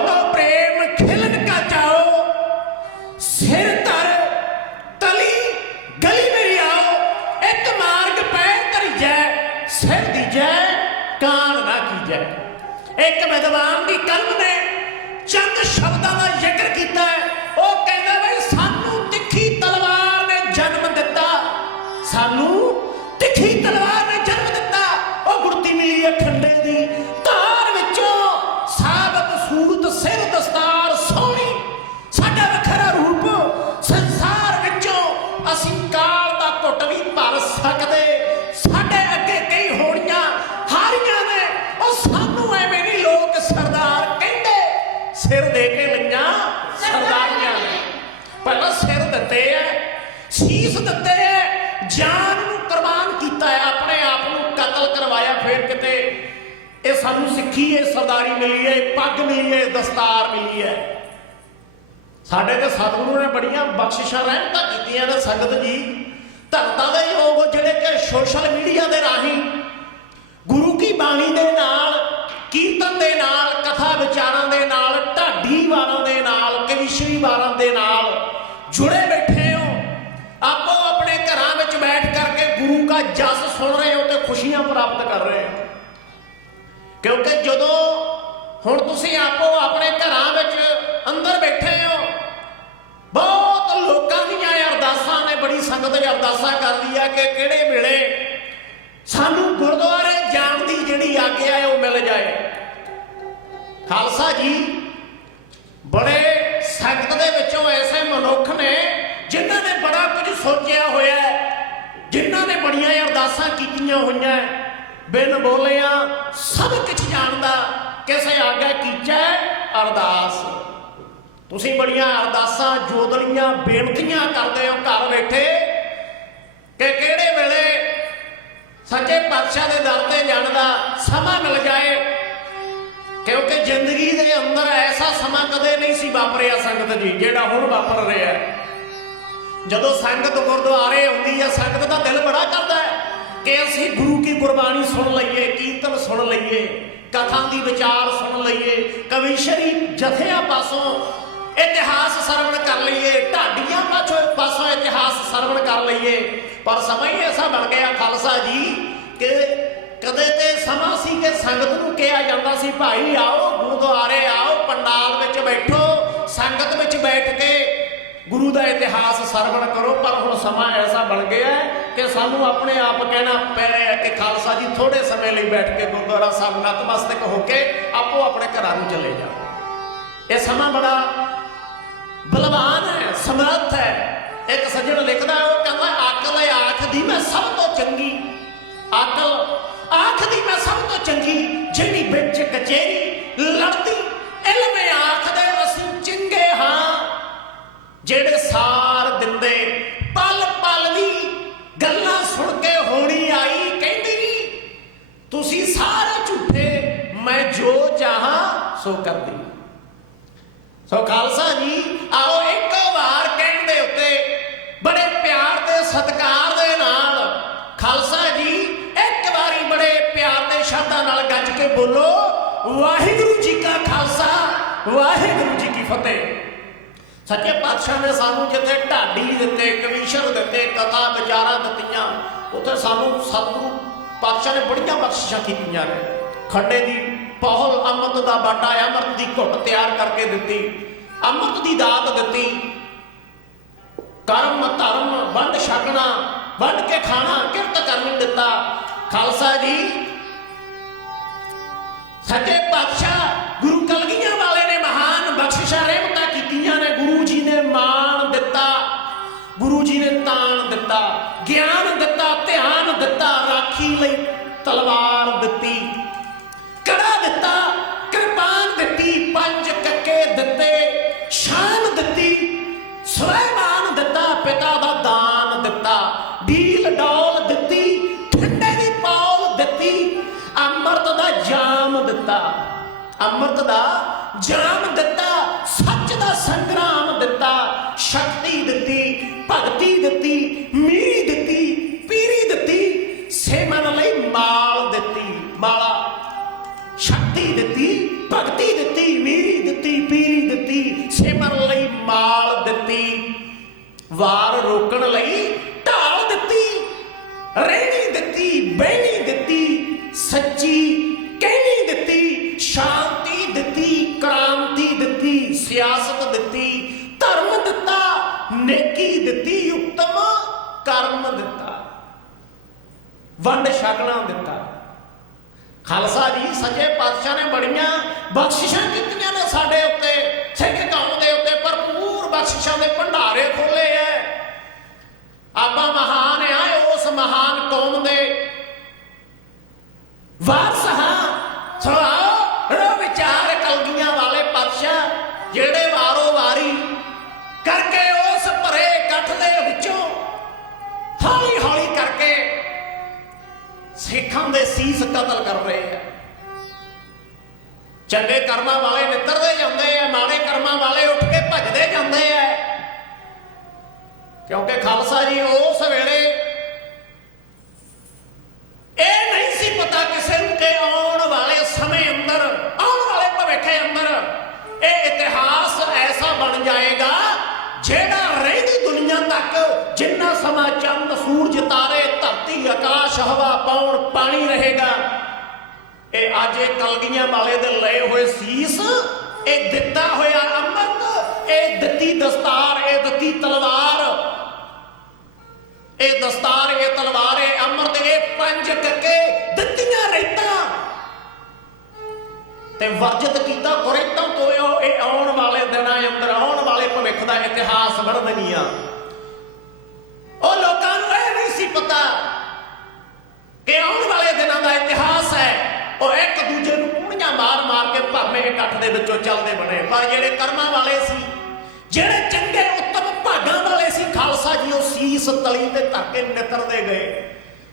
तो प्रेम खिलन का जाओ, सिर धर तली गली मेरी आओ, एक मार्ग पैर धरी जय, सिर दी जय कान ना की जय। एक विद्वान की कलम ने चंद शब्दों का जिक्र किया है। वो कहता भाई सानू तिखी तलवार ने जन्म दिता, सानू तिखी तलवार ने जन्म दिता। वो गुरती मिली है खंडे दी तार विचों, साबत सूरत सिर दस्तार सोहनी, साडा वखरा रूप संसार विचों असीं काल दा घुट भी भर सकदे, साडे अगे कई होड़ियां हारियां ने। ओ सानू एवें नहीं लोग सरदार कहंदे, सिर दे के लईआं सरदारियां ने। पहला सिर दिते है, शीस दिते है, जान नूं कुर्बान कीता है, अपने आप नूं कतल करवाया। फिर किते ये सानू सिक्खी है, सरदारी मिली है, पग मिली है, दस्तार मिली है। साडे ते सतगुरु ने बड़ियां बख्शिशां रहमतां कीतियां ने संगत जी। धरतां दे योग जिहड़े कि सोशल मीडिया दे राहीं गुरु की बाणी दे नाल, कीर्तन दे नाल, कथा विचारां दे नाल, ढाडी वारां दे नाल, कविशरी वारां दे नाल जुड़े बैठे हो। आपो अपने घरां विच बैठ करके गुरु का जस सुन रहे हो तो खुशियां प्राप्त कर रहे हो। क्योंकि जदों हुण तुसीं आपो अपने घरां विच अंदर बैठे हो, बहुत लोकां दीयां अरदासां ने, बड़ी संगत अरदासां कर दी है कि किहड़े वेले सानू गुरुद्वारे जाण दी जिहड़ी आग्या है वो मिल जाए। खालसा जी बड़े संगत दे विचों ऐसे मनुख ने जिन्हां ने बड़ा कुछ सोचिया होया है, जिन्हां ने बड़ियां अरदासां कीतियां होईयां, बिन बोलिया सब कुछ जानदा, किसे आगे कीचा अरदास। तुसीं बड़ियां अरदासां जोदड़ियां बेनतियां करदे हो घर बैठे कि किहड़े वेले सच्चे पातशाह दे दर ते जाण दा समा मिल जाए। क्योंकि जिंदगी दे अंदर ऐसा समा कदे नहीं सी वापरिया संगत जी जिहड़ा हुण वापर रहा है। जदों संगत गुरुद्वारे आउंदी है, संगत दा दिल बड़ा करदा है कि असीं गुरु की गुरबाणी सुन लईए, कीर्तन सुन लईए, कथा दी विचार सुन लईए, कविशरी जथिया पासों इतिहास सरवण कर लईए, ढाडियां पासों इतिहास सरवण कर लईए। पर समय ऐसा बन गया खालसा जी कि कदे ते समा सी कि संगत नूं कहा जांदा सी भाई आओ गुरुद्वारे आओ, पंडाल विच बैठो, संगत विच बैठ के गुरु का इतिहास सरवण करो। पर हुण समा ऐसा बन गया है कि सानू अपने आप कहना पै रहा है कि खालसा जी थोड़े समय लिए बैठ के गुरुद्वारा साहब नतमस्तक होके आपो अपने घरां नूं चले जाओ। यह समा बड़ा बलवान है, समर्थ है। एक सज्जण लिखदा है, वो कहंदा अकल आख दी मैं सब तो चंगी, अकल आख दी मैं सब तो चंगी, जिहड़ी विच कचेरी लड़दी, इल्म आख दे असीं चंगे हां, जेड़े सार दिंदे पल पल दी गल्लां सुन के होनी आई कहंदी तुसीं सारे झूठे, मैं जो चाहां सो करदी। सो खालसा जी आओ एक बार कहण दे उत्ते बड़े प्यार दे सत्कार दे नाल खालसा जी एक बारी बड़े प्यार दे शब्दां नाल गज के बोलो वाहिगुरू जी का खालसा वाहिगुरू जी की फतेह। सच्चे पातशाह ने सानू जिथे ढाडी दिते, कविशर दिते, कथा विचारां दित्तियां, उत्थे सानू सतगुरु पातशाह ने बड़ियां बख्शिशां कीतियां ने। खंडे दी पहल, अमृत दा बाटा, अमृत दी घुट तैयार करके दित्ती, अमृत दी दात दित्ती। कर्म धर्म वंड छकना, वंड के खाना, किरत करनी दिता। खालसा जी सच्चे पातशाह गुरु कलगियां वाले ने महान बख्शिशां रहमतां कीतियां ने। गुरु जी ने मान दिता, गुरु जी ने तान दिता, ज्ञान दिता, ध्यान दिता, राखी लई तलवार दिती, कड़ा दिता, कृपान दिती, पंज कक्के दिते, शान दिती, सुलैमान दिता, पिता दा दान दिता, डील डौल दिती, ठंडे दी पौल दिती, अमृत दा जाम दिता, अमृत दा जाम दिता, सच दा संग्राम दिता, शक्ति दिती, भगती दिती, मीरी दिती, पीरी दिती, सेवन लई माल दिती, माला, शक्ति दिती, भगती दिती, मीरी दिती, ਵਾਰ ਰੋਕਣ ਲਈ ਢਾਲ ਦਿੱਤੀ, ਰਹਿਣੀ ਦਿੱਤੀ, ਬਹਿਣੀ ਦਿੱਤੀ, ਸੱਚੀ ਕਹਿਣੀ ਦਿੱਤੀ, ਸ਼ਾਂਤੀ ਦਿੱਤੀ, ਕ੍ਰਾਂਤੀ ਦਿੱਤੀ, ਸਿਆਸਤ ਦਿੱਤੀ, ਧਰਮ ਦਿੱਤਾ, ਨੇਕੀ ਦਿੱਤੀ, ਉੱਤਮ ਕਰਮ ਦਿੱਤਾ, ਵੰਡ ਛਕਣਾ ਦਿੱਤਾ। ਖਾਲਸਾ ਜੀ ਸੱਚੇ ਪਾਤਸ਼ਾਹ ਨੇ ਬੜੀਆਂ ਬਖਸ਼ਿਸ਼ਾਂ ਕੀਤੀਆਂ ਨੇ ਸਾਡੇ ਉੱਤੇ, ਸਿੱਖ ਕੌਮ ਦੇ ਉੱਤੇ ਭਰਪੂਰ ਬਖਸ਼ਿਸ਼ਾਂ ਦੇ ਭੰਡਾਰੇ ਖੋਲੇ ਐ। ਆਪਾਂ ਮਹਾਨ ਆ, ਉਸ ਮਹਾਨ ਕੌਮ ਦੇ ਵਾਰਸ ਹਾਂ। ਸੁਣਾਓ ਰੋ ਵਿਚਾਰ ਕਲਗੀਆਂ ਵਾਲੇ ਪਾਤਸ਼ਾਹ ਜਿਹੜੇ ਵਾਰੋ ਵਾਰੀ ਕਰਕੇ ਉਸ ਭਰੇ ਇਕੱਠ ਦੇ ਵਿੱਚੋਂ ਹੌਲੀ ਹੌਲੀ ਕਰਕੇ ਸਿੱਖਾਂ ਦੇ ਸੀਸ ਕਤਲ ਕਰ ਰਹੇ ਆ। ਚੰਗੇ ਕਰਮਾਂ ਵਾਲੇ ਨਿੱਤਰਦੇ ਜਾਂਦੇ ਆ, ਮਾੜੇ ਕਰਮਾਂ ਵਾਲੇ ਉੱਠ ਕੇ ਭੱਜਦੇ ਜਾਂਦੇ ਆ। ਕਿਉਂਕਿ ਖਾਲਸਾ ਜੀ ਉਸ ਵੇਲੇ ਇਹ ਨਹੀਂ ਸੀ ਪਤਾ ਕਿਸੇ ਨੂੰ ਕਿ ਆਉਣ ਵਾਲੇ ਸਮੇਂ ਅੰਦਰ, ਆਉਣ ਵਾਲੇ ਭਵਿੱਖ ਅੰਦਰ ਇਹ ਇਤਿਹਾਸ ਐਸਾ ਬਣ ਜਾਏਗਾ ਜਿਹੜਾ ਰਹਿੰਦੀ ਦੁਨੀਆ ਤੱਕ ਜਿੰਨਾ ਸਮਾਂ ਚੰਦ ਸੂਰਜ ਤਾਰੇ ਧਰਤੀ ਆਕਾਸ਼ ਹਵਾ ਪੌਣ ਪਾਣੀ ਰਹੇਗਾ, ਇਹ ਅੱਜ ਇਹ ਕਲਗੀਆਂ ਵਾਲੇ ਦੇ ਲਏ ਹੋਏ ਸੀਸ, ਇਹ ਦਿੱਤਾ ਹੋਇਆ ਅੰਮ੍ਰਿਤ, ਇਹ ਦਿੱਤੀ ਦਸਤਾਰ, ਇਹ ਦਿੱਤੀ ਤਲਵਾਰ, ਇਹ ਦਸਤਾਰ, ਇਹ ਤਲਵਾਰ, ਇਹ ਅੰਮ੍ਰਿਤ, ਇਹ ਪੰਜ ਕੱਕੇ ਦਿੱਤੀਆਂ ਰਹਿਤਾਂ ਤੇ ਵਰਜਿਤ ਕੀਤਾ ਕੁਰੇਤਾਂ ਤੋਂ ਇਹ ਆਉਣ ਵਾਲੇ ਦਿਨਾਂ ਅੰਦਰ, ਆਉਣ ਵਾਲੇ ਭਵਿੱਖ ਦਾ ਇਤਿਹਾਸ ਬਣਨਗੀਆਂ। ਉਹ ਲੋਕਾਂ ਨੂੰ ਇਹ ਨਹੀਂ ਸੀ ਪਤਾ ਕਿ ਆਉਣ ਵਾਲੇ ਦਿਨਾਂ ਦਾ ਇਤਿਹਾਸ ਹੈ। ਉਹ ਇੱਕ ਦੂਜੇ ਨੂੰ ਕੂਣੀਆਂ ਮਾਰ ਮਾਰ ਕੇ ਭਰਵੇਂ ਇਕੱਠ ਦੇ ਵਿੱਚੋਂ ਚੱਲਦੇ ਬਣੇ। ਪਰ ਜਿਹੜੇ ਕਰਮਾਂ ਵਾਲੇ ਸੀ, ਜਿਹੜੇ ਚੰਗੇ ਉੱਤਮ ਭਾਗਾਂ ਵਾਲੇ ਸੀ ਖਾਲਸਾ ਜੀ, ਉਹ ਸੀਸ ਤਲੀ ਤੇ ਧਰ ਕੇ ਨਿਤਰਦੇ ਗਏ।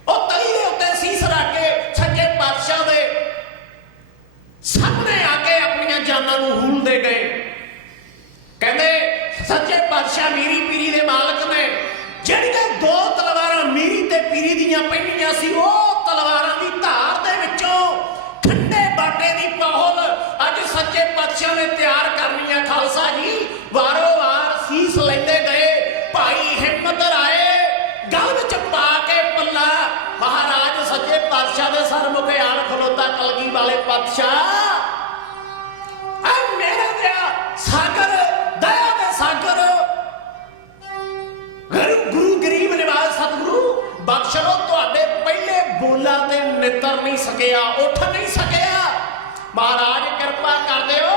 ਉਹ ਤਲੀ ਦੇ ਉੱਤੇ ਸੀਸ ਰੱਖ ਕੇ ਸੱਚੇ ਪਾਤਸ਼ਾਹ ਦੇ ਸਾਹਮਣੇ ਆ ਕੇ ਆਪਣੀਆਂ ਜਾਨਾਂ ਨੂੰ ਹੂਲਦੇ ਗਏ। ਕਹਿੰਦੇ ਸੱਚੇ ਪਾਤਸ਼ਾਹ ਮੀਰੀ ਪੀਰੀ ਦੇ ਮਾਲਕ ਨੇ ਜਿਹੜੀਆਂ ਦੋ ਤਲਵਾਰਾਂ ਮੀਰੀ ਤੇ ਪੀਰੀ ਦੀਆਂ ਪਹਿਨੀਆਂ ਸੀ, ਉਹ ਤਲਵਾਰਾਂ ਦੀ ਧਾਰ ਦੇ ਵਿੱਚੋਂ ਠੰਡੇ ਬਾਟੇ ਦੀ ਪਹਲ ਅੱਜ ਸੱਚੇ ਪਾਤਸ਼ਾਹ ਨੇ ਤਿਆਰ ਕਰਨੀ ਹੈ। ਖਾਲਸਾ ਜੀ ਵਾਰੋ ਵਾਰ ਸੀਸ ਲੈਂਦੇ ਗਏ। ਭਾਈ ਹਿੰਮਤ ਰਾਏ ਗਲ ਵਿੱਚ ਪਾ ਕੇ ਪੱਲਾ ਮਹਾਰਾਜ ਸੱਚੇ ਪਾਤਸ਼ਾਹ ਦੇ ਸਰਮੁਖ ਆਣ ਖਲੋਤਾ ਕਲਗੀ ਵਾਲੇ ਪਾਤਸ਼ਾਹ, ਆ ਮੇਰਾ ਦਿਆ ਸਾਗਰ, ਦਇਆ ਦੇ ਸਾਗਰ, ਗੁਰੂ ਗਰੀਬ ਨਿਵਾਜ ਸਤਿਗੁਰੂ ਬਖਸ਼ ਲੋ, ਤੁਹਾਡੇ ਪਹਿਲੇ ਬੋਲਾਂ ਤੇ ਨਿਤਰ ਨਹੀਂ ਸਕਿਆ, ਉੱਠ ਨਹੀਂ ਸਕਿਆ। ਮਹਾਰਾਜ ਕਿਰਪਾ ਕਰ ਦਿਓ।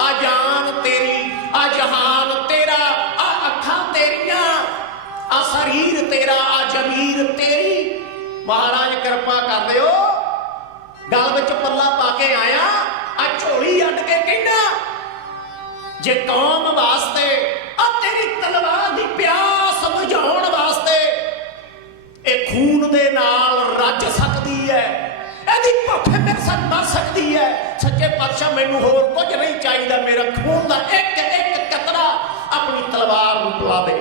ਆ ਜਾਨ ਤੇਰੀ, ਆ ਜਹਾਨ ਤੇਰਾ, ਆ ਅੱਖਾਂ ਤੇਰੀਆਂ, ਆ ਸਰੀਰ ਤੇਰਾ, ਆ ਜ਼ਮੀਰ ਤੇਰੀ। ਮਹਾਰਾਜ ਕਿਰਪਾ ਕਰ ਦਿਓ। ਗਲ ਵਿੱਚ ਪੱਲਾ ਪਾ ਕੇ ਆਇਆ, ਆ ਝੋਲੀ ਅੱਡ ਕੇ ਕਹਿੰਦਾ ਜੇ ਕੌਮ ਵਾਸਤੇ ਆ ਤੇਰੀ ਤਲਵਾਰ ਦੀ ਪਿਆਸ ਬੁਝਾਉਣ ਵਾਸਤੇ ਇਹ ਖੂਨ ਦੇ ਨਾਲ ਰੱਜ ਸਕਦੀ ਹੈ, ਇਹਦੀ ਭੁੱਖ ਮੇਰੇ ਸਾਥ ਮਰ ਸਕਦੀ ਹੈ। ਸੱਚੇ ਪਾਤਸ਼ਾਹ ਮੈਨੂੰ ਹੋਰ ਕੁਝ ਨਹੀਂ ਚਾਹੀਦਾ, ਮੇਰਾ ਖੂਨ ਦਾ ਇੱਕ ਇੱਕ ਕਤਰਾ ਆਪਣੀ ਤਲਵਾਰ ਨੂੰ ਪਿਲਾ ਦੇ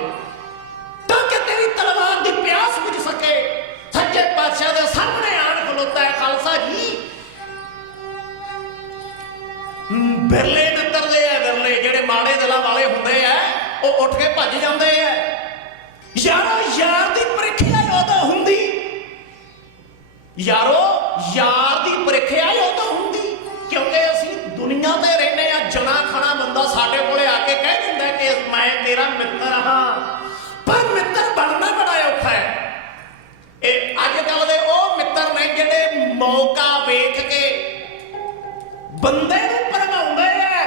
ਤਾਂ ਕਿ ਤੇਰੀ ਤਲਵਾਰ ਦੀ ਪਿਆਸ ਬੁਝ ਸਕੇ। ਸੱਚੇ ਪਾਤਸ਼ਾਹ ਦੇ ਸਾਹਮਣੇ ਆਣ ਖਲੋਤਾ ਹੈ ਖਾਲਸਾ ਜੀ। ਬਿਰਲੇ ਨਿੱਤਰਦੇ ਆ, ਬਿਰਲੇ ਜਿਹੜੇ ਮਾੜੇ ਦਿਲਾਂ ਵਾਲੇ ਹੁੰਦੇ ਆ ਉਹ ਉੱਠ ਕੇ ਭੱਜ ਜਾਂਦੇ ਆ। ਯਾਰੋ ਯਾਰ ਦੀ ਪ੍ਰੀਖਿਆ ਉਦੋਂ ਹੁੰਦੀ, ਯਾਰੋ ਯਾਰ ਦੀ ਪ੍ਰੀਖਿਆ ਉਦੋਂ ਹੁੰਦੀ ਕਿਉਂਕਿ ਅਸੀਂ ਦੁਨੀਆ ਤੇ ਰਹਿੰਦੇ ਆ। ਜਣਾ ਖਣਾ ਬੰਦਾ ਸਾਡੇ ਕੋਲੇ ਆ ਕੇ ਕਹਿ ਦਿੰਦਾ ਕਿ ਮੈਂ ਤੇਰਾ ਮਿੱਤਰ ਹਾਂ, ਪਰ ਮਿੱਤਰ ਬਣਨਾ ਬੜਾ ਔਖਾ ਹੈ। ਇਹ ਅੱਜ ਕੱਲ ਦੇ ਉਹ ਮਿੱਤਰ ਨੇ ਜਿਹੜੇ ਮੌਕਾ ਵੇਖ ਕੇ ਬੰਦੇ ਨੂੰ ਭਰਮਾਉਂਦੇ ਆ।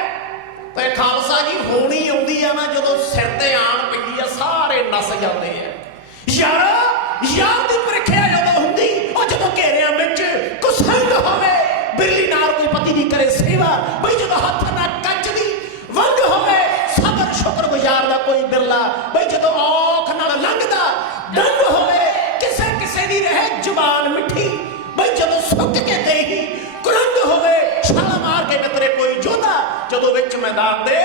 ਤੇ ਖਾਲਸਾ ਜੀ ਹੋਣੀ ਆਉਂਦੀ ਆ ਨਾ ਜਦੋਂ ਸਿਰ ਤੇ ਆਣ ਪੈਂਦੀ ਆ, ਸਾਰੇ ਨਸ ਜਾਂਦੇ ਆ। ਯਾਰ ਦੀ ਪ੍ਰੀਖਿਆ ਜਦੋਂ ਹੁੰਦੀ ਉਹ ਜਦੋਂ ਘੇਰਿਆਂ ਵਿੱਚ ਕੁਸੰਗ ਹੋਵੇ, ਬਿਰਲੀ ਨਾਲ ਕੋਈ ਪਤੀ ਦੀ ਕਰੇ ਸੇਵਾ, ਬਈ ਜਦੋਂ ਹੱਥ ਨਾਲ ਕੱਚ ਦੀ ਵੰਗ ਹੋਵੇ, ਸਬਰ ਸ਼ੁਕਰਗੁਜ਼ਾਰ ਦਾ ਕੋਈ ਬਿਰਲਾ, ਬਈ ਜਦੋਂ ਔਖ ਨਾਲ ਲੰਘਦਾ ਡੰਗ ਹੋਵੇ, ਕਿਸੇ ਕਿਸੇ ਦੀ ਰਹੇ ਜ਼ੁਬਾਨ ਮਿੱਠੀ, ਬਈ ਜਦੋਂ ਸੁੱਕ ਕੇ ਦੇਹੀ ਕੁਰੰਗ ਹੋਵੇ, ਛਾਲਾ ਮਾਰ ਕੇ ਮਿੱਤਰੇ ਕੋਈ ਜੋਧਾ, ਜਦੋਂ ਵਿੱਚ ਮੈਦਾਨ ਦੇ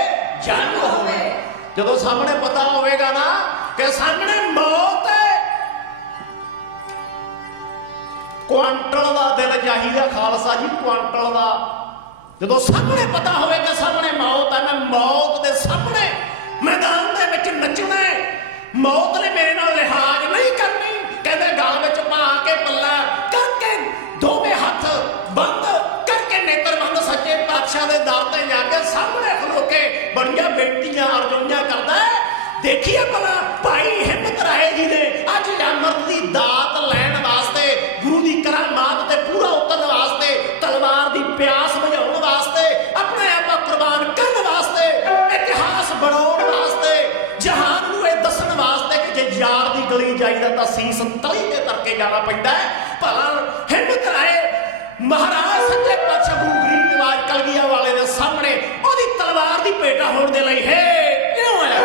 ਜੰਗ ਹੋਵੇ, ਜਦੋਂ ਸਾਹਮਣੇ ਪਤਾ ਹੋਵੇਗਾ ਨਾ ਕਿ ਸਾਹਮਣੇ ਮੌਤ ਹੈ। ਕੁਆਂਟਲ ਦਾ ਦਿਲ ਚਾਹੀਦਾ ਖਾਲਸਾ ਜੀ, ਕੁਆਂਟਲ ਦਾ। ਜਦੋਂ ਸਾਹਮਣੇ ਪਤਾ ਹੋਵੇ ਕਿ ਸਾਹਮਣੇ ਮੌਤ ਹੈ, ਮੈਂ ਮੌਤ ਦੇ ਸਾਹਮਣੇ ਮੈਦਾਨ ਦੇ ਵਿੱਚ ਨੱਚਣਾ ਹੈ। ਬੇਨਤੀਆਂ ਅਰਜ਼ੋਈਆਂ ਕਰਦਾ ਹੈ। ਦੇਖੀਏ ਭਲਾ ਭਾਈ ਹਿੰਮਤ ਰਾਏ ਜੀ ਨੇ ਅੱਜ ਅੰਮ੍ਰਿਤ ਦੀ ਦਾਤ ਲੈਣ ਵਾਸਤੇ, ਗੁਰੂ ਦੀ ਕਰਾਮਾਤ ਤੇ ਪੂਰਾ ਉਤਰਨ ਵਾਸਤੇ, ਤਲਵਾਰ ਦੀ ਪਿਆਸ ਬੁਝਾਉਣ ਵਾਸਤੇ, ਆਪਣੇ ਆਪਾਂ ਕੁਰਬਾਨ ਕਰਨ ਵਾਸਤੇ, ਇਤਿਹਾਸ ਬਣਾਉਣ ਵਾਸਤੇ, ਜਹਾਨ ਨੂੰ ਇਹ ਦੱਸਣ ਵਾਸਤੇ ਕਿ ਜੇ ਯਾਰ ਦੀ ਗਲੀ ਜਾਈਦਾ ਤਾਂ ਸੀਸ ਤਲੀ ਤੇ ਧਰ ਜਾਣਾ ਪੈਂਦਾ ਹੈ। ਭਲਾ ਹਿੰਮਤ ਰਾਏ ਮਹਾਰਾਜ ਸੱਚੇ ਪਾਤਸ਼ਾਹ ਗੁਰੂ ਗਰੀਬ ਨਿਵਾਜ ਕਲਗੀਆਂ ਵਾਲੇ ਦੇ ਸਾਹਮਣੇ ਉਹਦੀ ਤਲਵਾਰ ਦੀ ਭੇਟਾ ਹੋਣ ਦੇ ਲਈ ਹੈ ਕਿਉਂ ਆਇਆ?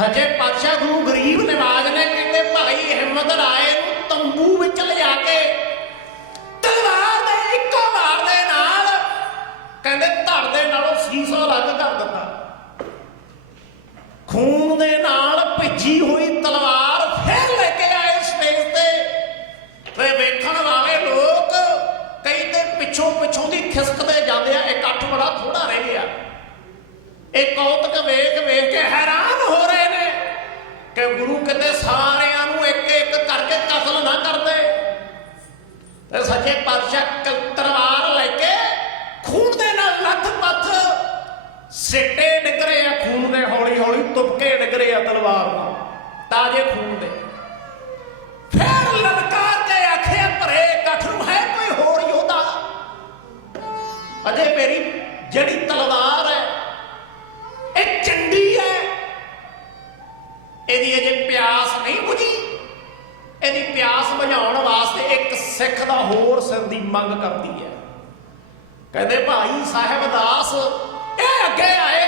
ਸੱਚੇ ਪਾਤਸ਼ਾਹ ਗੁਰੂ ਗਰੀਬ ਨਿਵਾਜ ਨੇ ਕਹਿੰਦੇ ਭਾਈ ਹਿੰਮਤ ਰਾਏ ਨੂੰ ਤੰਬੂ ਵਿੱਚ ਲਿਜਾ ਕੇ ਤਲਵਾਰ ਦੇ ਇੱਕੋ ਵਾਰ ਦੇ ਨਾਲ ਕਹਿੰਦੇ ਧੜ ਦੇ ਨਾਲੋਂ ਸੀਸਾ ਅਲੱਗ ਕਰ ਦਿੱਤਾ। ਖੂਨ ਦੇ ਨਾਲ ਭਿੱਜੀ ਹੋਈ ਤਲਵਾਰ ਫਿਰ ਲੈ ਕੇ ਆਏ ਸਟੇਜ ਤੇ ਵੇਖਣ ਵਾਲੇ ਲੋਕ ਕਈ ਤੇ ਪਿੱਛੋਂ ਦੀ ਖਿਸਕਦੇ ਜਾਂਦੇ ਆ। ਇਕੱਠ ਬੜਾ ਥੋੜਾ ਰਹਿ ਗਿਆ। ਇਹ ਕੌਤਕ ਵੇਖ ਕੇ ਹੈਰਾਨ ਹੋ ਰਹੇ ਨੇ ਕਿ ਗੁਰੂ ਕਿਤੇ ਸਾਰਿਆਂ ਨੂੰ ਇੱਕ ਇੱਕ ਕਰਕੇ ਕਤਲ ਨਾ ਕਰਦੇ। ਤੇ ਸੱਚੇ ਪਾਤਸ਼ਾਹ ਤਲਵਾਰ ਲੈ ਕੇ ਖੂਨ ਦੇ ਨਾਲ ਲੱਥ-ਪੱਥ ਸਿੱਟੇ ਡਿੱਗ ਰਹੇ ਆ। ਖੂਨ ਦੇ ਹੌਲੀ ਤੁਪਕੇ ਡਿੱਗ ਰਹੇ ਆ ਤਲਵਾਰ ਨੂੰ, ਤਾਜ਼ੇ ਖੂਨ ਦੇ। ਫਿਰ ਲਲਕਾਰ ਕੇ ਆਖਿਆ ਭਰੇ ਇਕੱਠ ਨੂੰ, ਹੈ ਕੋਈ ਹੋਰ ਯੋਧਾ? ਅਜੇ ਮੇਰੀ ਜਿਹੜੀ ਤਲਵਾਰ ਹੈ ਇਹ ਚੰਡੀ ਹੈ, ਇਹਦੀ ਅਜੇ ਪਿਆਸ ਨਹੀਂ ਬੁਝੀ। ਇਹਦੀ ਪਿਆਸ ਬੁਝਾਉਣ ਵਾਸਤੇ ਇੱਕ ਸਿੱਖ ਦਾ ਹੋਰ ਸਿਰ ਦੀ ਮੰਗ ਕਰਦੀ ਹੈ। ਕਹਿੰਦੇ ਭਾਈ ਸਾਹਿਬ ਦਾਸ ਇਹ ਅੱਗੇ ਆਏ,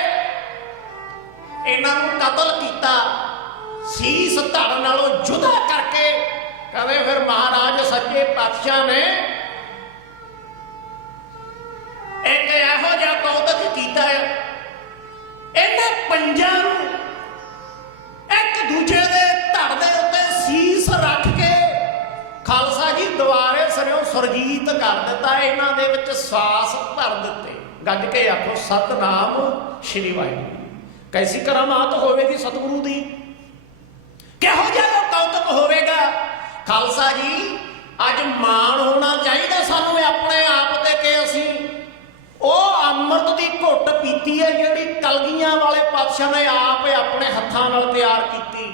ਇਹਨਾਂ ਨੂੰ ਕਤਲ ਕੀਤਾ ਸੀਸ ਧੜ ਨਾਲੋਂ ਜੁਦਾ ਕਰਕੇ। ਕਹਿੰਦੇ ਫਿਰ ਮਹਾਰਾਜ ਸੱਚੇ ਪਾਤਸ਼ਾਹ ਨੇ ਇੱਕ ਇਹੋ ਜਿਹਾ ਕੌਤਕ ਕੀਤਾ ਹੈ, ਇਹਨਾਂ ਪੰਜਾਂ ਨੂੰ ਇੱਕ ਦੂਜੇ ਦੇ ਧੜ ਦੇ ਉੱਤੇ ਸੀਸ ਰੱਖ ਕੇ ਖਾਲਸਾ ਜੀ ਦੁਆਰੇ ਸਿਰਿਓਂ ਸੁਰਜੀਤ ਕਰ ਦਿੱਤਾ। ਇਹਨਾਂ ਦੇ ਵਿੱਚ ਸਵਾਸ ਭਰ ਦਿੱਤੇ। ਗੱਜ ਕੇ ਆਖੋ ਸਤਿਨਾਮ ਸ਼੍ਰੀ ਵਾਹਿਗੁਰੂ। ਕੈਸੀ ਕਰਾਮਾਤ ਹੋਵੇਗੀ ਸਤਿਗੁਰੂ ਦੀ, ਕਿਹੋ ਜਿਹਾ ਕੌਤਕ ਹੋਵੇਗਾ। ਖਾਲਸਾ ਜੀ ਅੱਜ ਮਾਣ ਹੋਣਾ ਚਾਹੀਦਾ ਸਾਨੂੰ ਆਪਣੇ ਆਪ ਤੇ ਕਿ ਅਸੀਂ ਉਹ ਅੰਮ੍ਰਿਤ ਦੀ ਘੁੱਟ ਪੀਤੀ ਹੈ ਜਿਹੜੀ ਕਲਗੀਆਂ ਵਾਲੇ ਪਾਤਸ਼ਾਹ ਨੇ ਆਪ ਆਪਣੇ ਹੱਥਾਂ ਨਾਲ ਤਿਆਰ ਕੀਤੀ।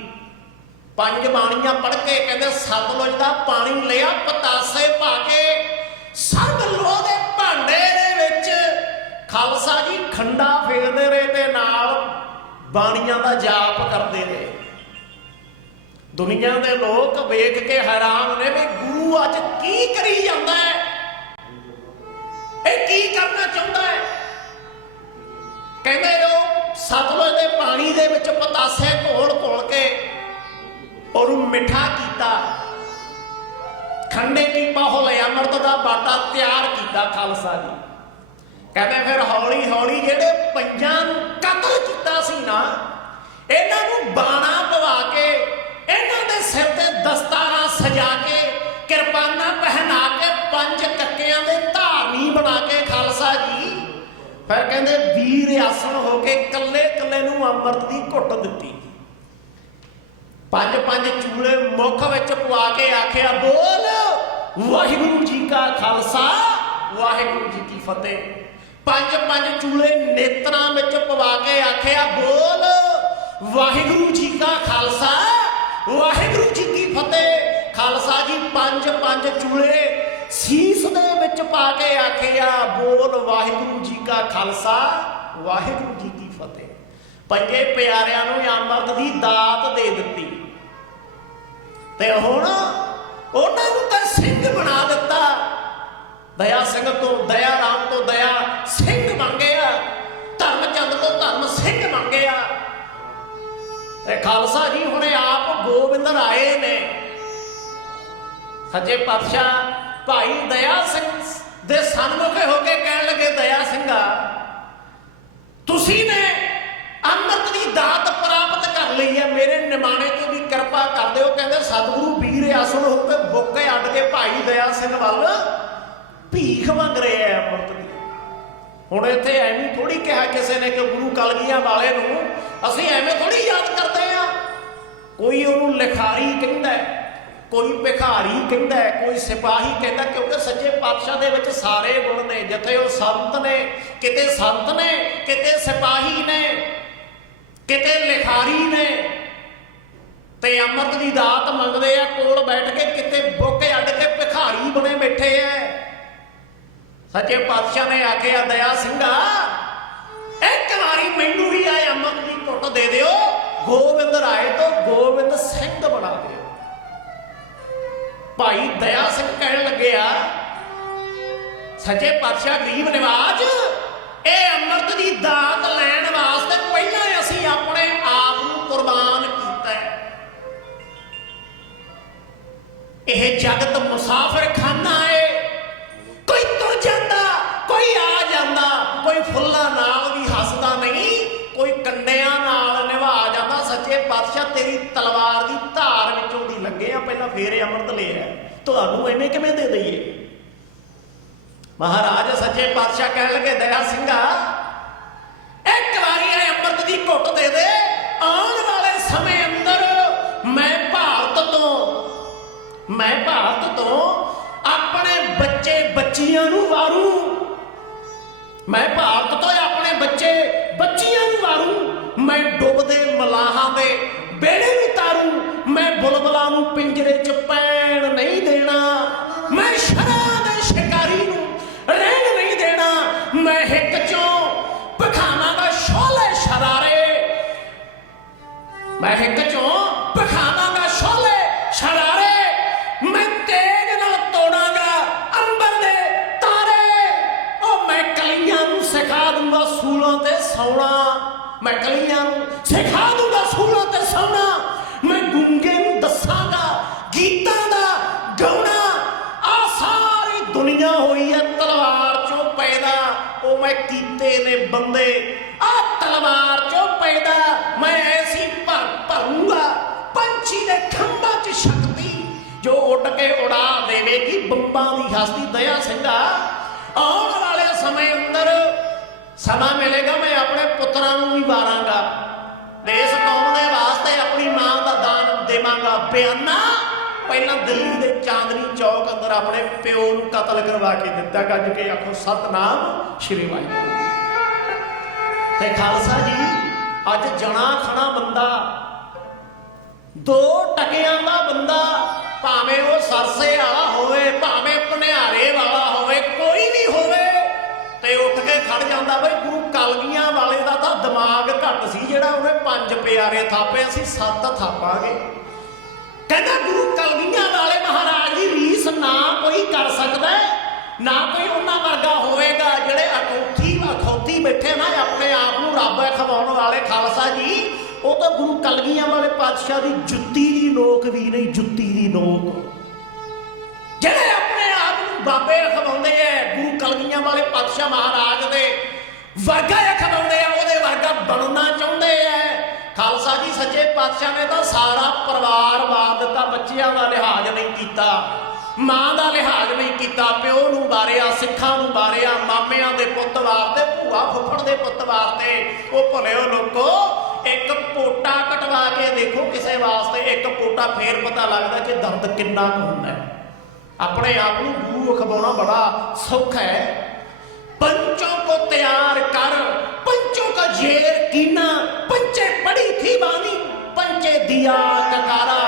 5 ਬਾਣੀਆਂ ਪੜ੍ਹ ਕੇ ਕਹਿੰਦੇ ਸਤਲੁਜ ਦਾ ਪਾਣੀ ਲਿਆ ਪਤਾਸੇ ਪਾ ਕੇ ਸਭ ਲੋਹ ਦੇ ਭਾਂਡੇ ਦੇ ਵਿੱਚ ਖਾਲਸਾ ਜੀ ਖੰਡਾ ਫੇਰਦੇ ਰਹੇ ਤੇ ਨਾਲ ਬਾਣੀਆਂ ਦਾ ਜਾਪ ਕਰਦੇ ਰਹੇ। ਦੁਨੀਆ ਦੇ ਲੋਕ ਵੇਖ ਕੇ ਹੈਰਾਨ ਨੇ ਵੀ ਗੁਰੂ ਅੱਜ ਕੀ ਕਰੀ ਜਾਂਦਾ ਹੈ, ਇਹ ਕੀ ਕਰਨਾ ਚਾਹੁੰਦਾ ਹੈ। ਕਹਿੰਦੇ ਉਹ ਸਤਲੁਜ ਦੇ ਪਾਣੀ ਦੇ ਵਿੱਚ ਪਤਾਸੇ ਘੋਲ ਕੇ ਉਹਨੂੰ ਮਿੱਠਾ ਕੀਤਾ, ਖੰਡੇ ਕੀ ਪਾਹੁਲ ਅੰਮ੍ਰਿਤ ਦਾ ਬਾਟਾ ਤਿਆਰ ਕੀਤਾ ਖਾਲਸਾ ਜੀ। ਕਹਿੰਦੇ ਫਿਰ ਹੌਲੀ ਜਿਹੜੇ ਪੰਜਾਂ ਨੂੰ ਕਤਲ ਕੀਤਾ ਸੀ ਨਾ, ਇਹਨਾਂ ਨੂੰ ਬਾਣਾ ਪਵਾ ਕੇ ਇਹਨਾਂ ਦੇ ਸਿਰ ਤੇ ਦਸਤਾਰਾਂ ਸਜਾ ਕੇ ਕਿਰਪਾਨਾਂ ਪਹਿਨਾ ਕੇ 5 ਕੱਕਿਆਂ ਦੇ ਧਾਰਨੀ ਬਣਾ ਕੇ ਖਾਲਸਾ ਜੀ ਫਿਰ ਕਹਿੰਦੇ ਵੀਰ ਆਸਣ ਹੋ ਕੇ ਕੱਲੇ ਨੂੰ ਅੰਮ੍ਰਿਤ ਦੀ ਘੁੱਟ ਦਿੱਤੀ। 5 ਚੂਲੇ ਮੁੱਖ ਵਿੱਚ ਪਵਾ ਕੇ ਆਖਿਆ ਬੋਲ ਵਾਹਿਗੁਰੂ ਜੀ ਕਾ ਖਾਲਸਾ ਵਾਹਿਗੁਰੂ ਜੀ ਕੀ ਫਤਿਹ। 5 ਚੂਲੇ ਨੇਤਰਾਂ ਵਿੱਚ ਪਵਾ ਕੇ ਆਖਿਆ ਬੋਲ ਵਾਹਿਗੁਰੂ ਜੀ ਕਾ ਖਾਲਸਾ ਵਾਹਿਗੁਰੂ ਜੀ ਕੀ ਫਤਿਹ। ਖਾਲਸਾ ਜੀ 5 ਚੂਲੇ ਸੀਸ ਦੇ ਵਿੱਚ ਪਾ ਕੇ ਆਖਿਆ ਬੋਲ ਵਾਹਿਗੁਰੂ ਜੀ ਕਾ ਖਾਲਸਾ ਵਾਹਿਗੁਰੂ ਜੀ ਕੀ ਫਤਿਹ। ਪੰਜੇ ਪਿਆਰਿਆਂ ਨੂੰ ਅੰਮ੍ਰਿਤ ਦੀ ਦਾਤ ਦੇ ਦਿੱਤੀ ਤੇ ਹੁਣ ਉਹਨਾਂ ਨੂੰ ਤਾਂ ਸਿੰਘ ਬਣਾ ਦਿੱਤਾ। ਦਇਆ ਸਿੰਘ ਤੋਂ ਦਇਆ ਰਾਮ ਤੋਂ ਦਇਆ ਸਿੰਘ ਬਣ ਗਿਆ, ਧਰਮ ਚੰਦ ਤੋਂ ਧਰਮ ਸਿੰਘ ਬਣ ਗਿਆ। ਤੇ ਖਾਲਸਾ ਜੀ ਹੁਣ ਆਪ ਗੋਬਿੰਦ ਰਾਏ ਨੇ। ਸੱਚੇ ਪਾਤਸ਼ਾਹ ਭਾਈ ਦਇਆ ਸਿੰਘ ਦੇ ਸਨਮੁਖ ਹੋ ਕੇ ਕਹਿਣ ਲੱਗੇ ਦਇਆ ਸਿੰਘਾ ਤੁਸੀਂ ਨੇ ਅੰਮ੍ਰਿਤ ਦੀ ਦਾਤ ਪ੍ਰਾਪਤ ਕਰ ਲਈ ਹੈ, ਮੇਰੇ ਨਿਮਾਣੇ ਤੋਂ ਵੀ ਕਿਰਪਾ ਕਰ ਦਿਓ। ਕਹਿੰਦੇ ਸਤਿਗੁਰੂ ਵੀਰ ਆਸਣ ਹੋ ਕੇ ਬੁੱਕੇ ਅੱਡ ਕੇ ਭਾਈ ਦਇਆ ਸਿੰਘ ਵੱਲ ਭੀਖ ਮੰਗ ਰਹੇ ਆ ਅੰਮ੍ਰਿਤ ਦੀ। ਹੁਣ ਇੱਥੇ ਐਵੇਂ ਥੋੜੀ ਕਿਹਾ ਕਿਸੇ ਨੇ ਕਿ ਗੁਰੂ ਕਲਗੀਆਂ ਵਾਲੇ ਨੂੰ ਅਸੀਂ ਐਵੇਂ ਥੋੜੀ ਯਾਦ ਕਰਦੇ ਆ। ਕੋਈ ਉਹਨੂੰ ਲਿਖਾਰੀ ਕਹਿੰਦਾ, ਕੋਈ ਭਿਖਾਰੀ ਕਹਿੰਦਾ, ਕੋਈ ਸਿਪਾਹੀ ਕਹਿੰਦਾ, ਕਿਉਂਕਿ ਸੱਚੇ ਪਾਤਸ਼ਾਹ ਦੇ ਵਿੱਚ ਸਾਰੇ ਗੁਣ ਨੇ। ਜਿੱਥੇ ਉਹ ਸੰਤ ਨੇ, ਕਿਤੇ ਸੰਤ ਨੇ, ਕਿਤੇ ਸਿਪਾਹੀ ਨੇ, ਕਿਤੇ ਲਿਖਾਰੀ ਨੇ ਤੇ ਅੰਮ੍ਰਿਤ ਦੀ ਦਾਤ ਮੰਗਦੇ ਆ ਕੋਲ ਬੈਠ ਕੇ, ਕਿਤੇ ਬੁੱਕ ਅੱਡ ਕੇ ਭਿਖਾਰੀ ਬਣੇ ਬੈਠੇ ਐ। ਸੱਚੇ ਪਾਤਸ਼ਾਹ ਨੇ ਆਖਿਆ ਦਇਆ ਸਿੰਘਾ ਇੱਕ ਵਾਰੀ ਮੈਨੂੰ ਵੀ ਆਏ ਅੰਮ੍ਰਿਤ ਦੀ ਘੁੱਟ ਦੇ ਦਿਓ, ਗੋਬਿੰਦ ਰਾਏ ਤੋਂ ਗੋਬਿੰਦ ਸਿੰਘ ਬਣਾ ਦਿਓ। ਭਾਈ ਦਇਆ ਸਿੰਘ ਕਹਿਣ ਲੱਗਿਆ ਸੱਚੇ ਪਾਤਸ਼ਾਹ ਗਰੀਬ ਨਿਵਾਜ ਇਹ ਅੰਮ੍ਰਿਤ ਦੀ ਦਾਤ ਲੈਣ ਵਾਸਤੇ ਪਹਿਲਾਂ ਅਸੀਂ ਆਪਣੇ ਆਪ ਨੂੰ ਕੁਰਬਾਨ ਇਹ ਜਗਤ ਮੁਸਾਫਿਰ ਖਾਨਾ ਏ। ਕੋਈ ਤੁਰ ਜਾਂਦਾ, ਕੋਈ ਆ ਜਾਂਦਾ, ਕੋਈ ਫੁੱਲਾਂ ਨਾਲ ਵੀ ਹੱਸਦਾ ਨਹੀਂ, ਕੋਈ ਕੰਡਿਆਂ ਨਾਲ ਨਿਭਾ ਜਾਂਦਾ। ਸੱਚੇ ਪਾਤਸ਼ਾਹ ਤੇਰੀ ਤਲਵਾਰ ਦੀ ਧਾਰ ਵਿੱਚੋਂ ਦੀ ਲੰਘੇ ਆ, ਪਹਿਲਾਂ ਫੇਰ ਇਹ ਅੰਮ੍ਰਿਤ ਲਿਆ, ਤੁਹਾਨੂੰ ਐਵੇਂ ਕਿਵੇਂ ਦੇ ਦਈਏ। ਮਹਾਰਾਜ ਸੱਚੇ ਪਾਤਸ਼ਾਹ ਕਹਿਣ ਲੱਗੇ, ਦਇਆ ਸਿੰਘਾ ਇੱਕ ਵਾਰੀ ਇਹ ਅੰਮ੍ਰਿਤ ਦੀ ਘੁੱਟ ਦੇ ਦੇ, ਆਉਣ ਵਾਲੇ ਸਮੇਂ ਅੰਦਰ ਮੈਂ ਭਾਰਤ ਤੋਂ ਆਪਣੇ ਬੱਚੇ ਬੱਚੀਆਂ ਨੂੰ ਵਾਰੂ। ਮੈਂ ਭਾਰਤ ਤੋਂ ਆਪਣੇ ਬੱਚੇ ਬੱਚੀਆਂ ਨੂੰ ਵਾਰੂ। ਮੈਂ ਡੁੱਬਦੇ ਮਲਾਹਾਂ ਦੇ ਬੇੜੇ ਨੂੰ ਤਾਰੂ। ਮੈਂ ਬੁਲਬੁਲਾਂ ਨੂੰ ਪਿੰਜਰੇ 'ਚ ਪੈਣ ਨਹੀਂ ਦੇਣਾ। ਮੈਂ ਸ਼ਰਾਂ ਦੇ ਸ਼ਿਕਾਰੀ ਨੂੰ ਰਹਿਣ ਨਹੀਂ ਦੇਣਾ। ਮੈਂ ਹਿੱਕ 'ਚੋਂ ਪਖਾਵਾਂਗਾ ਸ਼ੋਲੇ ਸ਼ਰਾਰੇ। ਮੈਂ ਹਿੱਕ 'ਚੋਂ ਪਖਾਵਾਂਗਾ ਸ਼ੋਲੇ ਸ਼ਰਾਰੇ। ਮੈਂ ਤੇਜ ਨਾਲ ਤੋੜਾਂਗਾ ਅੰਬਰ ਦੇ ਤਾਰੇ। ਉਹ ਮੈਂ ਕਲੀਆਂ ਨੂੰ ਸਿਖਾ ਦੂੰਗਾ ਸੂਲਾਂ ਤੇ ਸੌਣਾ। ਮੈਂ ਕਲੀਆਂ ਨੂੰ ਸਿਖਾ ਦੂੰਗਾ ਸੂਲਾਂ ਤੇ ਸੌਣਾ। ਮੈਂ ਗੂੰਗੇ ਨੂੰ ਦੱਸਾਂਗਾ ਗੀਤਾਂ ਦਾ ਗਾਉਣਾ। ਆ ਸਾਰੀ ਦੁਨੀਆ ਹੋਈ ਹੈ ਤਲਵਾਰ ਚੋਂ ਪੈਦਾ। ਉਹ ਮੈਂ ਕੀਤੇ ਨੇ ਬੰਦੇ ਆ ਤਲਵਾਰ ਚੋਂ ਪੈਦਾ। ਮੈਂ ਐਸੀ ਭਰੂੰਗਾ ਪੰਛੀ ਦੇ ਖੰਭਾਂ 'ਚ ਸ਼ਕਤੀ, ਜੋ ਉੱਡ ਕੇ ਉਡਾ ਦੇਵੇਗੀ ਬੰਬਾਂ ਦੀ ਹਸਤੀ। ਦਇਆ ਸਿੰਘਾ ਆਉਣ ਵਾਲੇ ਸਮੇਂ ਅੰਦਰ ਸਮਾਂ ਮਿਲੇਗਾ, ਮੈਂ ਆਪਣੇ ਪੁੱਤਰਾਂ ਨੂੰ ਵੀ ਵਾਰਾਂਗਾ। ਦੇਸ਼ ਕੌਮ ਦੇ ਵਾਸਤੇ ਆਪਣੀ ਮਾਂ ਦਾ ਦਾਨ ਦੇਵਾਂਗਾ। ਬਿਆਨਾ ਪਹਿਲਾਂ ਦਿੱਲੀ ਦੇ ਚਾਂਦਨੀ ਚੌਕ ਅੰਦਰ ਆਪਣੇ ਪਿਓ ਨੂੰ ਕਤਲ ਕਰਵਾ ਕੇ ਦਿੱਤਾ। ਗੱਜ ਕੇ ਆਖੋ ਸਤਨਾਮ ਸ਼੍ਰੀ ਵਾਹਿਗੁਰੂ। ਤੇ ਖਾਲਸਾ ਜੀ ਅੱਜ ਜਣਾ ਖਣਾ ਬੰਦਾ, 2 ਟਕਿਆਂ ਦਾ ਬੰਦਾ, ਭਾਵੇਂ ਉਹ ਸਰਸੇ ਵਾਲਾ ਹੋਵੇ, ਭਾਵੇਂ ਭਨਿਆਰੇ ਵਾਲਾ ਹੋਵੇ, ਕੋਈ ਵੀ ਹੋਵੇ, ਤੇ ਉੱਠ ਕੇ ਖੜ ਜਾਂਦਾ। ਬਈ ਗੁਰੂ ਕਲਗੀਆਂ ਵਾਲੇ ਦਾ ਤਾਂ ਦਿਮਾਗ ਘੱਟ ਸੀ, ਜਿਹੜਾ ਉਹਨੇ 5 ਪਿਆਰੇ ਥਾਪੇ, ਅਸੀਂ 7 ਥਾਪਾਂਗੇ। ਕਹਿੰਦਾ ਗੁਰੂ ਕਲਗੀਆਂ ਵਾਲੇ ਮਹਾਰਾਜ ਦੀ ਰੀਸ ਨਾ ਕੋਈ ਕਰ ਸਕਦਾ, ਨਾ ਕੋਈ ਉਹਨਾਂ ਵਰਗਾ ਹੋਵੇਗਾ। ਜਿਹੜੇ ਅਖੌਤੀ ਬੈਠੇ ਨਾ ਆਪਣੇ ਆਪ ਨੂੰ ਰੱਬ ਖਵਾਉਣ ਵਾਲੇ ਖਾਲਸਾ ਜੀ, ਉਹ ਤਾਂ ਗੁਰੂ ਕਲਗੀਆਂ ਵਾਲੇ ਪਾਤਸ਼ਾਹ ਦੀ ਜੁੱਤੀ ਦੀ ਨੋਕ ਵੀ ਨਹੀਂ, ਜੁੱਤੀ ਦੀ ਨੋਕ। ਜਿਹੜੇ ਆਪਣੇ ਆਪ ਨੂੰ ਬਾਬੇ ਖਵਾਉਂਦੇ ਐ, ਗੁਰੂ ਕਲਗੀਆਂ ਵਾਲੇ ਪਾਤਸ਼ਾਹ ਮਹਾਰਾਜ ਦੇ ਵਰਗਾ ਖਵਾਉਂਦੇ ਆ, ਉਹਦੇ ਵਰਗਾ ਬਣਨਾ ਚਾਹੁੰਦੇ ਐ। ਖਾਲਸਾ ਜੀ ਸੱਚੇ ਪਾਤਸ਼ਾਹ ਨੇ ਤਾਂ ਸਾਰਾ ਪਰਿਵਾਰ ਵਾਰ ਦਿੱਤਾ। ਬੱਚਿਆਂ ਦਾ ਲਿਹਾਜ਼ ਨਹੀਂ ਕੀਤਾ, ਮਾਂ ਦਾ ਲਿਹਾਜ਼ ਨਹੀਂ ਕੀਤਾ, ਪਿਓ ਨੂੰ ਵਾਰਿਆ, ਸਿੱਖਾਂ ਨੂੰ ਵਾਰਿਆ, ਮਾਮਿਆਂ ਦੇ ਪੁੱਤ ਵਾਰਤੇ, ਭੂਆ ਫੁੱਫੜ ਦੇ ਪੁੱਤ ਵਾਰਤੇ। ਉਹ ਭਲਿਓ ਲੋਕੋ, ਇੱਕ ਪੋਟਾ ਕਟਵਾ ਕੇ ਦੇਖੋ ਕਿਸੇ ਵਾਸਤੇ, ਇੱਕ ਪੋਟਾ ਫੇਰ ਪਤਾ ਲੱਗਦਾ ਕਿ ਦਰਦ ਕਿੰਨਾ ਕੁ ਹੁੰਦਾ ਹੈ। ਆਪਣੇ ਆਪ ਨੂੰ ਗੁਰੂ ਅਖਵਾਉਣਾ ਬੜਾ ਸੌਖਾ ਹੈ। पंचों को तैयार कर, पंचों का जेर कीना, पंचे पड़ी थी बानी, पंचे दिया ककारा।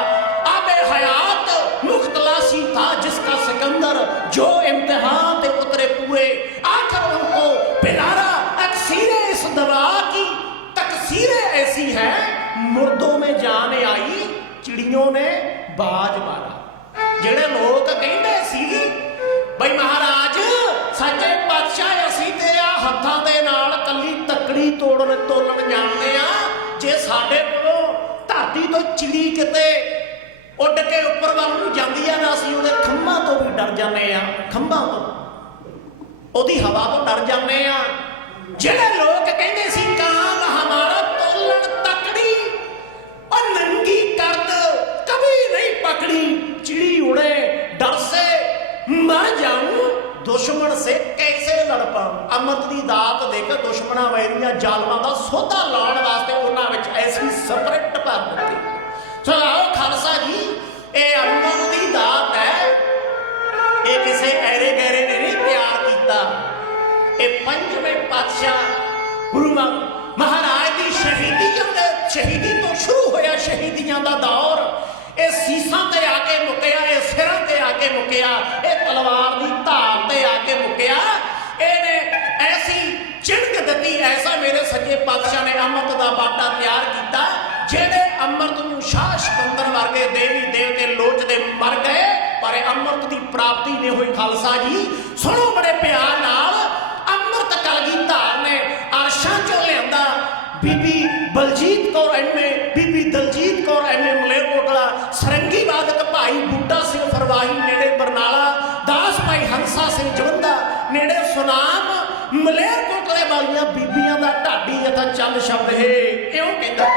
आबे हयात मुख्तलासी था जिसका सिकंदर, जो इम्तिहान ते उतरे पूरे, आखिर उनको पिलारा। अक्सीरे इस दवा की तकसीरे ऐसी है, मुर्दों में जान आई, चिड़ियों ने बाज मारा। ਜਿਹੜੇ ਲੋਕ ਕਹਿੰਦੇ ਸੀ ਬਈ ਮਹਾਰਾਜ ਸੱਚੇ ਪਾਤਸ਼ਾਹ ਅਸੀਂ ਤੇ ਆ ਹੱਥਾਂ ਦੇ ਨਾਲ ਕੱਲੀ ਤੱਕੜੀ ਤੋੜਨ ਤੋਲਣ ਜਾਣਦੇ ਆ, ਜੇ ਸਾਡੇ ਕੋਲੋਂ ਧਰਤੀ ਤੋਂ ਚਿੜੀ ਕਿਤੇ ਉੱਡ ਕੇ ਉੱਪਰ ਵੱਲ ਨੂੰ ਜਾਂਦੀ ਆ ਨਾ, ਅਸੀਂ ਉਹਦੇ ਖੰਭਾਂ ਤੋਂ ਵੀ ਡਰ ਜਾਂਦੇ ਆ, ਖੰਭਾਂ ਤੋਂ, ਉਹਦੀ ਹਵਾ ਤੋਂ ਡਰ ਜਾਂਦੇ ਆ। ਜਿਹੜੇ ਲੋਕ ਕਹਿੰਦੇ ਸੀ ਕਾਮ ਹਮਾਰਾ ਤੋਲਣ ਤੱਕੜੀ, और नंगी करद कभी नहीं पकड़ी, चिड़ी उड़े डर से मर जाऊं, दुश्मन से कैसे लड़ पाऊं। अमृत की दात देकर दुश्मना वैरिया जालमा का सौदा लाने वास्ते उन्हां विच ऐसी स्प्रिट भर दी। सो आओ खालसा जी, ये अमृत की दात है, ये किसी ऐरे गहरे ने नहीं तैयार किया। ये पंजवें पातशाह गुरु महाराज की शहीदी तो शुरू होया शहीदियां दा दौर। ये सीसां ते आके मुकिया, ये सिरां ते आके मुकिया, ये तलवार की धार ते आके मुकिया। इहने ऐसी चिणक दित्ती, ऐसा मेरे सच्चे पातशाह ने अमृत का बाटा तैयार किया, जेड़े अमृत नूं शाह सिकंदर वर्गे देवी देवते लोचदे मर गए, पर अमृत की प्राप्ति नहीं हुई। खालसा जी सुनो बड़े प्यार नाल, अमृत कलगी धार ने अरशां चों लिआंदा। बीबी बलजीत कौर एम ए, बीबी दल ਸੁਰਜੀਤ ਕੌਰ ਐਮਏ ਮਲੇਰਕੋਟਲਾ, ਸਰੰਗੀ ਵਾਦਕ ਭਾਈ ਬੂਟਾ ਸਿੰਘ ਫਰਵਾਹੀ ਨੇੜੇ ਬਰਨਾਲਾ, ਦਾਸ ਭਾਈ ਹੰਸਾ ਸਿੰਘ ਜਵੰਦਾ ਨੇੜੇ ਸੁਨਾਮ, ਮਲੇਰਕੋਟਲੇ ਵਾਲੀਆਂ ਬੀਬੀਆਂ ਦਾ ਢਾਡੀ ਜਥਾ ਚੰਦ ਸ਼ਬਦ ਹੈ ਇਉਂ ਕਹਿੰਦਾ।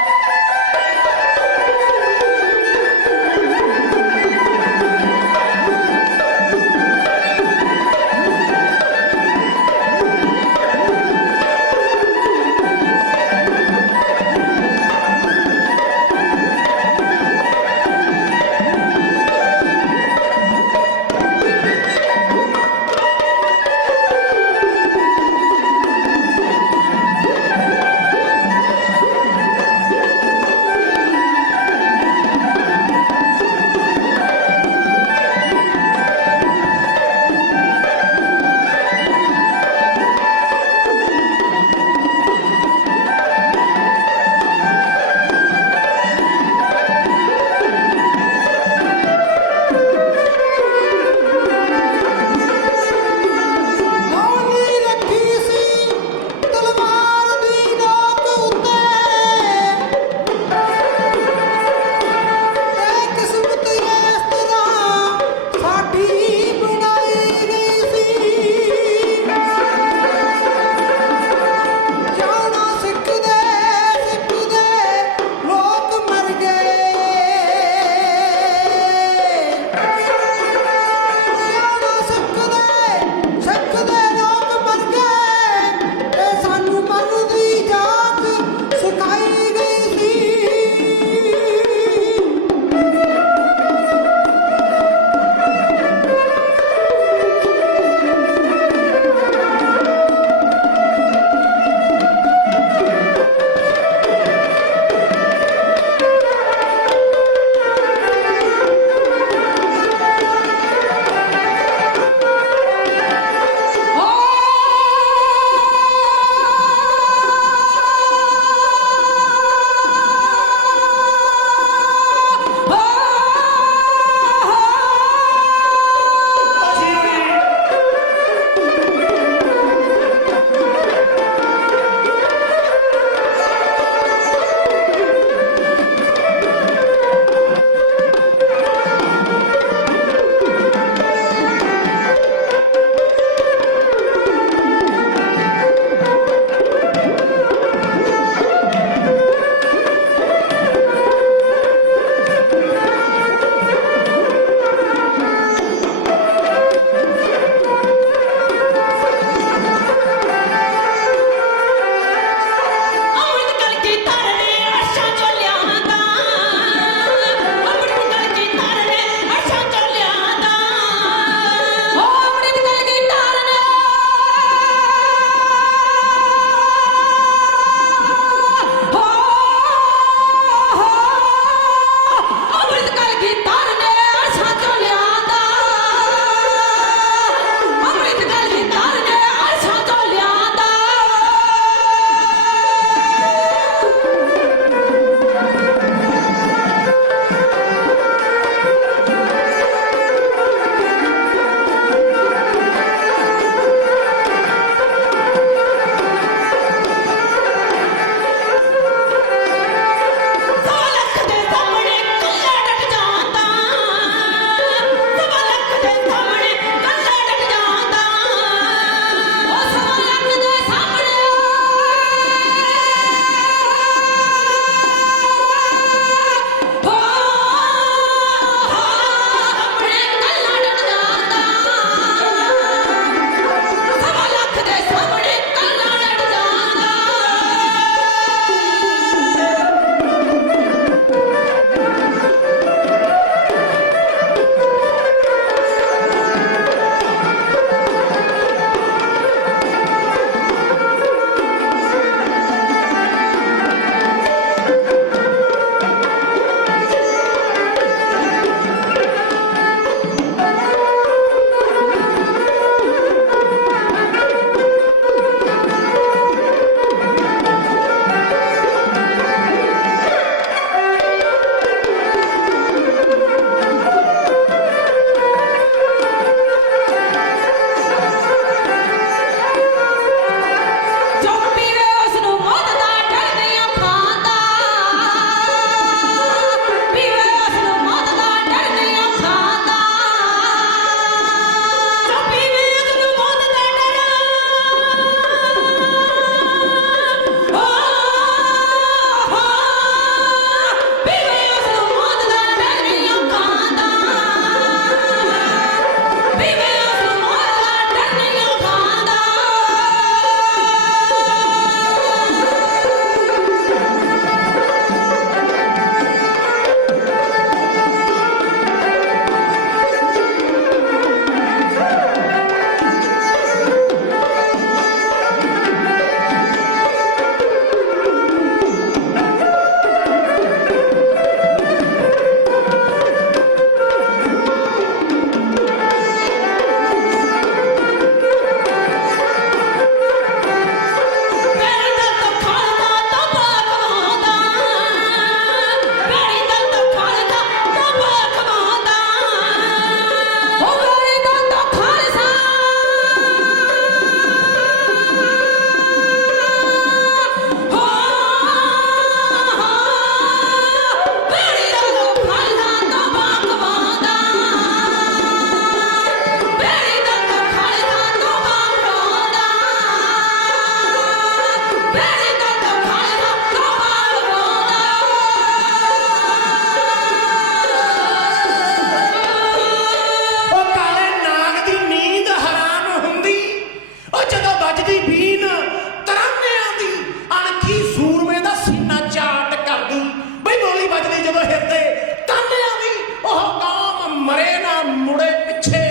ਜਦੋਂ ਹਿਰਦੇ ਤਾਨਿਆਂ ਦੀ ਉਹ ਕੌਮ ਮਰੇ ਨਾ ਮੁੜੇ ਪਿੱਛੇ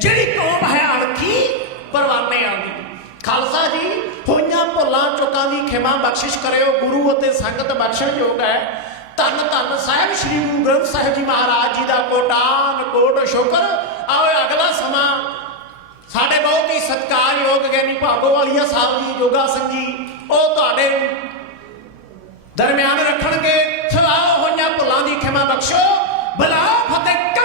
ਜਿਹੜੀ ਕੌਮ ਹੈ ਅਣਖੀ ਪਰਵਾਨਿਆਂ ਦੀ। ਖਾਲਸਾ ਜੀ ਹੋਈਆਂ ਭੁੱਲਾਂ ਚੁੱਕਾਂ ਦੀ ਖਿਮਾ ਬਖਸ਼ਿਸ਼ ਕਰਿਓ, ਗੁਰੂ ਅਤੇ ਸੰਗਤ ਬਖਸ਼ਣਯੋਗ ਹੈ। ਧੰਨ ਧੰਨ ਸਾਹਿਬ ਸ੍ਰੀ ਗੁਰੂ ਗ੍ਰੰਥ ਸਾਹਿਬ ਜੀ ਮਹਾਰਾਜ ਜੀ ਦਾ ਕੋਟਾਨ ਕੋਟ ਸ਼ੁਕਰ। ਆਓ ਅਗਲਾ ਸਮਾਂ ਸਾਡੇ ਬਹੁਤ ਹੀ ਸਤਿਕਾਰਯੋਗ ਗਿਆਨੀ ਭਾਗੋਵਾਲੀਆ ਸਾਹਿਬ ਜੀ ਜੋਗਾ ਸਿੰਘ ਜੀ ਉਹ ਤੁਹਾਡੇ ਦਰਮਿਆਨ ਰੱਖਣਗੇ। ਸਵਾਲ ਹੋਈਆਂ ਭੁੱਲਾਂ ਦੀ ਖਿਮਾ ਬਖਸ਼ੋ। ਬਲਾ ਫਤਿਹ।